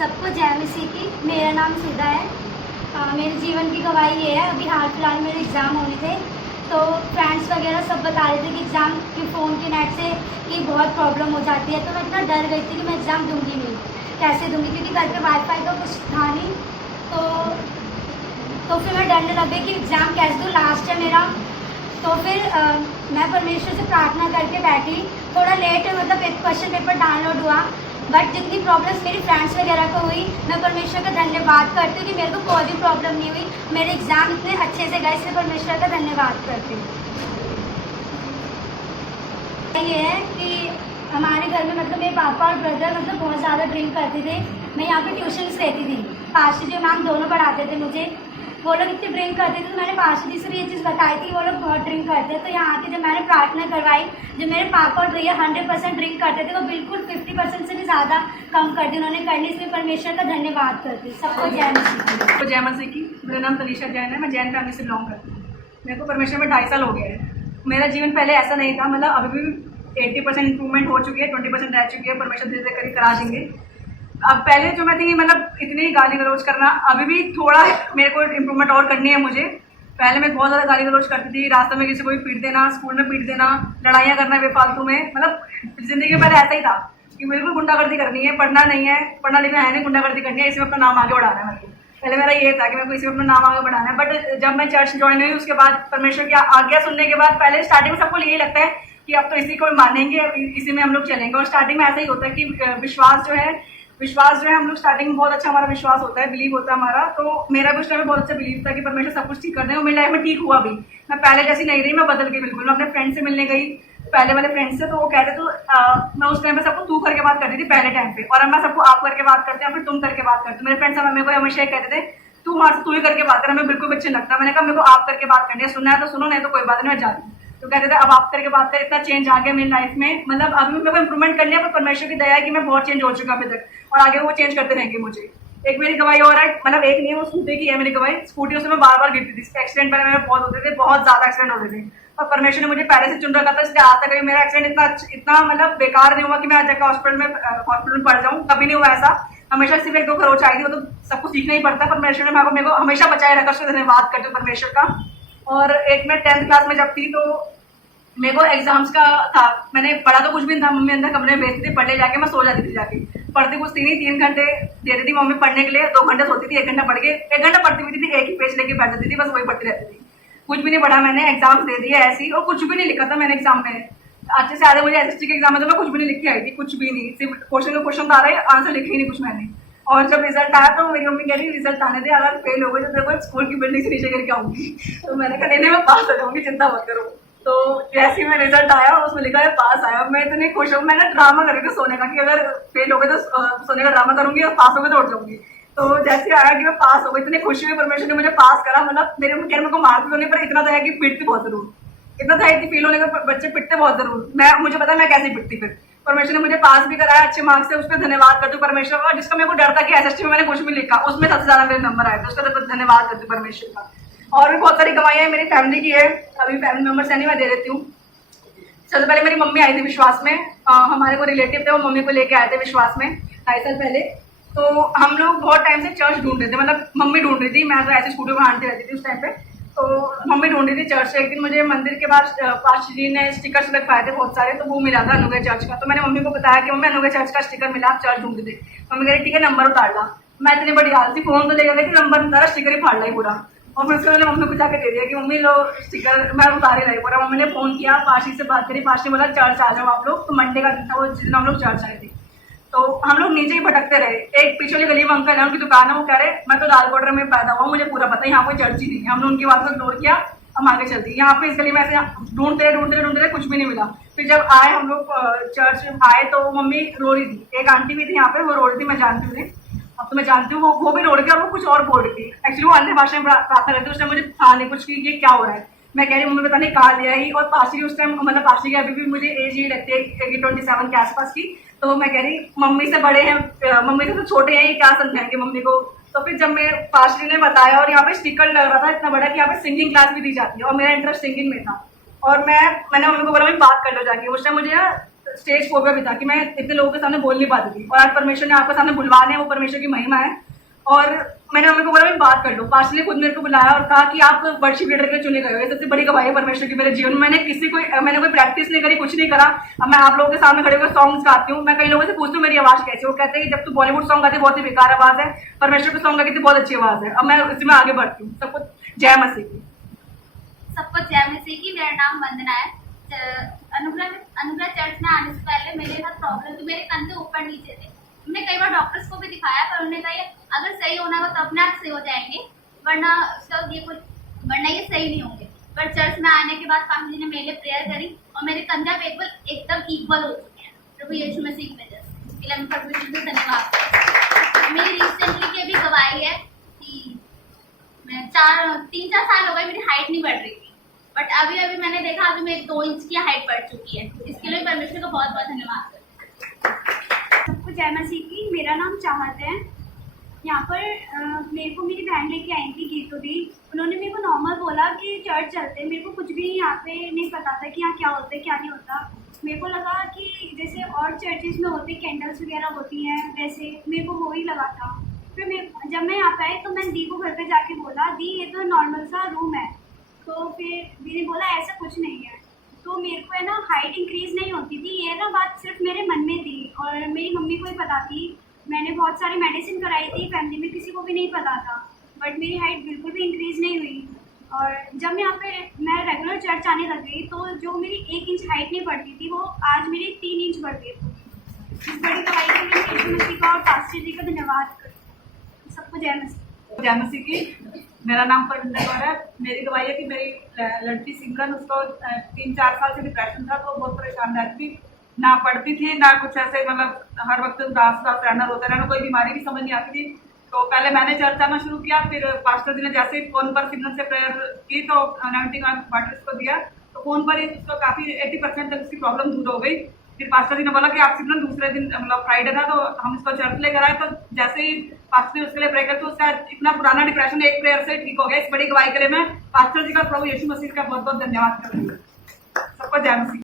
सबको जय मसीह की। मेरा नाम सुधा है। मेरे जीवन की गवाही ये है, अभी हाल फिलहाल मेरे एग्ज़ाम होने थे तो फ्रेंड्स वगैरह सब बता रहे थे कि एग्ज़ाम की फ़ोन के नेट से कि बहुत प्रॉब्लम हो जाती है। तो मैं इतना डर गई थी कि मैं एग्ज़ाम दूंगी नहीं, कैसे दूंगी, क्योंकि घर पे वाईफाई का कुछ था नहीं। तो फिर मैं डरने लग गई कि एग्ज़ाम कैसे दूँ, लास्ट है मेरा। तो फिर मैं परमेश्वर से प्रार्थना करके बैठी। थोड़ा लेट है, मतलब एक क्वेश्चन पेपर डाउनलोड हुआ, बट जितनी प्रॉब्लम्स मेरी फ्रेंड्स वगैरह को हुई, मैं परमेश्वर का धन्यवाद करती हूँ कि मेरे को कोई भी प्रॉब्लम नहीं हुई। मेरे एग्ज़ाम इतने अच्छे से गए, इसलिए परमेश्वर का धन्यवाद करती हूँ। ये है कि हमारे घर में मतलब मेरे पापा और ब्रदर मतलब बहुत ज़्यादा ड्रिंक करते थे। मैं यहाँ पे ट्यूशन्स लेती थी, पाशी जी मैम दोनों पढ़ाते थे मुझे। वो लोग इतने ड्रिंक करते थे, तो मैंने पाशी जी से भी ये चीज़ बताई थी, वो लोग बहुत ड्रिंक करते हैं। तो यहाँ आके जब मैंने प्रार्थना करवाई, जो मेरे पापा और भैया 100% ड्रिंक करते थे, वो बिल्कुल 50% से भी ज़्यादा कम कर दी उन्होंने करनी। इसमें परमेश्वर का धन्यवाद करती हूँ। सबको जय मसीह। तो जय मसीह की। मेरा नाम तनीषा जैन है, मैं जैन फैमिली से बिलोंग करती हूँ। मेरे को परमेश्वर में 2.5 साल हो गया है। मेरा जीवन पहले ऐसा नहीं था, मतलब अभी भी 80% इंप्रूवमेंट हो चुकी है, 20% रह चुकी है। परमेश्वर धीरे धीरे करके करा देंगे। अब पहले जो मैं थी मतलब इतनी गाली गलौज करना, अभी भी थोड़ा मेरे को इम्प्रूवमेंट और करनी है मुझे। पहले मैं बहुत ज़्यादा गाली गलौज करती थी, रास्ते में किसी को भी पीट देना, स्कूल में पीट देना, लड़ाइयाँ करना बेफालतू में। मतलब जिंदगी में पहले ऐसा ही था कि बिल्कुल गुंडागर्दी करनी है, पढ़ना नहीं है, पढ़ना लिखना है नहीं, गुंडागर्दी करनी है, इसी में अपना नाम आगे बढ़ाना है। मेरे को पहले मेरा ये था कि मेरे को इसी में अपना नाम आगे बढ़ाना है। बट जब मैं चर्च ज्वाइन हुई, उसके बाद परमेश्वर की आज्ञा सुनने के बाद, पहले स्टार्टिंग में सबको यही लगता है कि अब तो इसी को मानेंगे, इसी में हम लोग चलेंगे। और स्टार्टिंग में ऐसा ही होता है कि विश्वास जो है हम लोग स्टार्टिंग में बहुत अच्छा हमारा विश्वास होता है, बिलीव होता है हमारा। तो मेरा भी उस टाइम में बहुत अच्छा बिलीव था कि परमेश्वर सब कुछ ठीक कर देंगे। मेरी लाइफ में ठीक हुआ भी। मैं पहले जैसी नहीं रही, मैं बदल गई बिल्कुल। मैं अपने फ्रेंड से मिलने गई, पहले वाले फ्रेंड से, तो वो कहते तो मैं उस टाइम पे सबको तू करके बात करती थी पहले टाइम पे, और अब मैं सबको आप करके बात करती हूँ, फिर तुम करके बात करती हूँ। मेरे फ्रेंड्स मेरे को हमेशा कहते थे तू हमारे से तू ही करके बात कर, हमें बिल्कुल अच्छे लगता। मैंने कहा मेरे को आप करके बात करनी है, सुनना है तो सुनो, नहीं तो कोई बात नहीं, मैं जाती हूँ। तो कहते थे अब आप करके बात कर। इतना चेंज आ गया मेरी लाइफ में। मतलब अभी मेरे को इंप्रूवमेंट करनी है, पर परमेश्वर की दया है कि मैं बहुत चेंज हो चुका अभी तक, और आगे वो चेंज करते रहेंगे मुझे। एक मेरी गवाही और है, मतलब एक नहीं है, वो स्कूटी की है मेरी गवाही। स्कूटी उसमें मैं बार बार गिरती थी, एक्सीडेंट पहले मेरे बहुत होते थे, बहुत ज्यादा एक्सीडेंट होते थे, और परमेश्वर ने मुझे पहले से चुन रखा था, इसलिए आज तक कभी मेरा एक्सीडेंट इतना मतलब बेकार नहीं हुआ कि मैं आज जाकर हॉस्पिटल में पड़ जाऊँ। कभी नहीं हुआ ऐसा। हमेशा सिर्फ 1-2 खरोच आई थी, वो तो सबको सीखना ही पड़ता है। परमेश्वर ने मेरे को हमेशा बचाए रखा, उसका धन्यवाद करते हूँ परमेश्वर का। और एक मैं 10th क्लास में जब थी, तो मेरे को एग्जाम्स का था। मैंने पढ़ा तो कुछ भी नहीं था, मम्मी अंदर कमरे में भेजती थी पढ़ने, जाके मैं सो जाती थी। जाके पढ़ती कुछ थी नहीं, 3 घंटे देती थी मम्मी पढ़ने के लिए, 2 घंटे सोती थी, 1 घंटा पढ़ के, 1 घंटा पढ़ती हुई थी, एक ही पेज लेके बैठ जाती थी, बस वही पढ़ती रहती थी। कुछ भी नहीं पढ़ा मैंने, एग्जाम्स दे दिए ऐसे ही, और कुछ भी नहीं लिखा था मैंने एग्जाम में। अच्छे से आधे मुझे एसएसटी के एग्जाम में तो मैं कुछ भी नहीं लिख के आई थी, कुछ भी नहीं, सिर्फ क्वेश्चन आ रहा है, आंसर लिखे ही नहीं कुछ मैंने। और जब रिजल्ट आया तो मेरी मम्मी कह रही रिजल्ट आने दे, अगर फेल हो गई तो देखो स्कूल की बिल्डिंग से नीचे करके आऊंगी। तो मैंने कहा नहीं मैं पास हो जाऊंगी, चिंता मत करो। तो जैसे ही मैं रिजल्ट आया, उसमें लिखा है पास आया, मैं इतनी खुश हूँ। मैंने ड्रामा कर रही थी सोने का कि अगर फेल हो गए तो सोने का ड्रामा करूंगी, और पास हो गए तो उठ जाऊंगी। तो जैसे आया कि मैं पास हो गई, इतनी खुशी हुई, परमेश्वर ने मुझे पास करा। मतलब मेरे को मार्क्स होने पर इतना था कि पिटती बहुत जरूर, इतना था कि फेल होने का बच्चे पिटते बहुत जरूर। मुझे पता मैं कैसे पिटती, फिर परमेश्वर ने मुझे पास भी कराया अच्छे मार्क्स से, उस पर धन्यवाद करती हूँ परमेश्वर का। जिसका मेरे को डर था कि एसएसटी में मैंने कुछ भी लिखा, उसमें सबसे ज्यादा मेरे नंबर आए थे, उसका तो धन्यवाद करती हूँ परमेश्वर का। और भी बहुत सारी गवाहियां मेरी फैमिली की है, अभी फैमिली मेंबर्स नहीं मैं दे देती हूँ। सबसे पहले मेरी मम्मी आई थी विश्वास में। हमारे को रिलेटिव थे, वो मम्मी को लेके आए थे विश्वास में 2.5 साल पहले। तो हम लोग बहुत टाइम से चर्च ढूंढ रहे थे, मतलब मम्मी ढूंढ रही थी, मैं तो ऐसे स्कूटी में हांटती रहती थी उस टाइम पे। तो मम्मी ढूंढ रही थी चर्च से। एक दिन मुझे मंदिर के बाद पास्टर जी ने स्टिकर्स लगवाए थे बहुत सारे, तो वो मिला था अनुग्रह चर्च का। तो मैंने मम्मी को बताया कि मम्मी अनुग्रह चर्च का स्टिकर मिला, आप चर्च ढूंढ थे। मम्मी कह रही ठीक है नंबर उतार ला। मैं इतनी बड़ी हाल थी, फोन तो ले गई थी, नंबर उतारा, स्टिकर ही फाड़ लाई पूरा। और फिर उसके मैंने मम्मी को जाकर दे दिया कि मम्मी लो स्टिकर, मैं उतारे लाई पूरा। मम्मी ने फोन किया, पाशी से बात करी, पाशी ने बोला चर्च आ जाओ आप लोग। तो मंडे का दिन था वो, जिस दिन हम लोग चर्च आए थे। तो हम लोग नीचे ही भटकते रहे। एक पिछले वाली गली में अंकल है, उनकी दुकान है, वो कह रहे मैं तो लाल बॉर्डर में पैदा हुआ, मुझे पूरा पता है यहाँ कोई चर्च ही नहीं है। हमने उनकी बात को इग्नोर किया, हम आगे चलती। यहाँ पे इस गली में ऐसे ढूंढते रहे, कुछ भी नहीं मिला। फिर जब आए हम लोग चर्च आए, तो मम्मी रो रही थी। एक आंटी भी थी यहाँ पे, वो रो रही थी, मैं जानती हूँ उन्हें, अब तो मैं जानती हूँ। वो भी रो रही थी, और वो कुछ और बोल रही थी। एक्चुअली वो अन्य भाषा में प्रार्थना करती थी। उसने मुझे था नहीं कुछ कि ये क्या हो रहा है। मैं कह रही मम्मी पता नहीं कहा लिया ही। और पासी उस टाइम, मतलब पासी की अभी भी मुझे एज ही लगती है 27 के आसपास की। तो मैं कह रही मम्मी से बड़े हैं, मम्मी से तो छोटे हैं, क्या समझाएंगे मम्मी को। तो फिर जब मैं पास्टर ने बताया, और यहाँ पे स्टिकर लग रहा था इतना बड़ा कि यहाँ पे सिंगिंग क्लास भी दी जाती है, और मेरा इंटरेस्ट सिंगिंग में था। और मैंने मम्मी को बोला मैं बात कर लो जाके। उस टाइम मुझे स्टेज फोबिया भी था कि मैं इतने लोगों के सामने बोल नहीं पाती थी, और आज परमेश्वर ने आपके सामने बुलवाने हैं, वो परमेश्वर की महिमा है। और मैंने मम्मी को बोला मैं बात कर लूँ, पास्टर ने खुद मेरे को बुलाया और कहा कि आप वर्शिप लीडर के लिए चुने गए हो। ये सबसे बड़ी गवाही है परमेश्वर की मेरे जीवन में। मैंने कोई प्रैक्टिस नहीं करी, कुछ नहीं करा। अब मैं आप लोगों के सामने खड़े होकर सॉन्ग्स गाती हूँ। मैं कई लोगों से पूछती हूँ मेरी आवाज़ कैसी है, वो कहते हैं कि जब तू बॉलीवुड सॉन्ग गाती बहुत ही बेकार आवाज़ है, परमेश्वर के सॉन्ग गाती बहुत अच्छी आवाज़ है। अब मैं उसी में आगे बढ़ती हूँ। सबको जय मसीह की। सबको जय मसीह की। मेरा नाम वंदना है। अनुग्रह चर्च में आने से पहले मेरे साथ प्रॉब्लम थी, मेरे कंधे ऊपर नीचे थे। हमने कई बार डॉक्टर्स को भी दिखाया, पर उन्होंने कहा अगर सही होना हो तो अपने आप सही हो जाएंगे, वरना ये सही नहीं होंगे। पर चर्च में आने के बाद फैमिली ने मेरे लिए प्रेयर करी और मेरे कंधे बिल्कुल एकदम इक्वल हो चुके हैं प्रभु यीशु मसीह की वजह से। इसके लिए मैं परमेश्वर को धन्यवाद। मेरी रिसेंटली की भी गवाही है कि मैं 3-4 साल हो गए मेरी हाइट नहीं बढ़ रही थी, बट अभी मैंने देखा अभी मेरी 2 इंच की हाइट बढ़ चुकी है। इसके लिए परमेश्वर को बहुत बहुत धन्यवाद। सबको जय मसीह की। मेरा नाम चाहत है। यहाँ पर मेरे को मेरी बहन लेके आई थी गीतू दी। उन्होंने मेरे को नॉर्मल बोला कि चर्च चलते। मेरे को कुछ भी यहाँ पे नहीं पता था कि यहाँ क्या होता है क्या नहीं होता। मेरे को लगा कि जैसे और चर्चेज में होते कैंडल्स वगैरह होती हैं, वैसे मेरे को वो ही लगा था। फिर जब मैं यहाँ पे आई तो मैंने दी को घर पे जाके बोला, दी ये तो नॉर्मल सा रूम है। तो फिर दी ने बोला ऐसा कुछ नहीं है। तो मेरे को है ना हाइट इंक्रीज़ नहीं होती थी, ये ना बात सिर्फ मेरे मन में थी और मेरी मम्मी को ही पता थी। मैंने बहुत सारी मेडिसिन कराई थी, फैमिली में किसी को भी नहीं पता था, बट मेरी हाइट बिल्कुल भी इंक्रीज़ नहीं हुई। और जब मैं रेगुलर चर्च आने लग गई तो जो मेरी 1 इंच हाइट नहीं बढ़ती थी वो आज मेरी 3 इंच बढ़ गई। इस बड़ी दवाई के लिए यीशु मसीह का और पास्टर जी का धन्यवाद करूँ। सबको जय मसीह। जय मसीह की। मेरा नाम परविंदर कौर है। मेरी गवाही है कि मेरी लड़की सिमरन, उसको 3-4 साल से डिप्रेशन था, तो बहुत परेशान रहती थी, ना पढ़ती थी ना कुछ ऐसे, मतलब हर वक्त उदास रहना, रोता रहना, कोई बीमारी भी समझ नहीं आती थी। तो पहले मैंने चर्च आना शुरू किया, फिर पास्टर जी ने जैसे ही फोन पर सिमरन से प्रेयर की तो 90 वाटर को दिया, तो फोन पर ही उसको काफ़ी 80% तक उसकी प्रॉब्लम दूर हो गई। फिर पास्टर जी ने बोला कि आप सिमरन दूसरे दिन, मतलब फ्राइडे था, तो हम इसको चर्च लेकर आए। तो जैसे ही पास्टर जी उसके लिए प्रेयर करते, उसका इतना पुराना डिप्रेशन एक प्रेयर से ठीक हो गया। इस बड़ी गवाही के लिए मैं पास्टर जी का, प्रभु यीशु मसीह का बहुत बहुत धन्यवाद कर रही हूँ। सबको जय मसीह।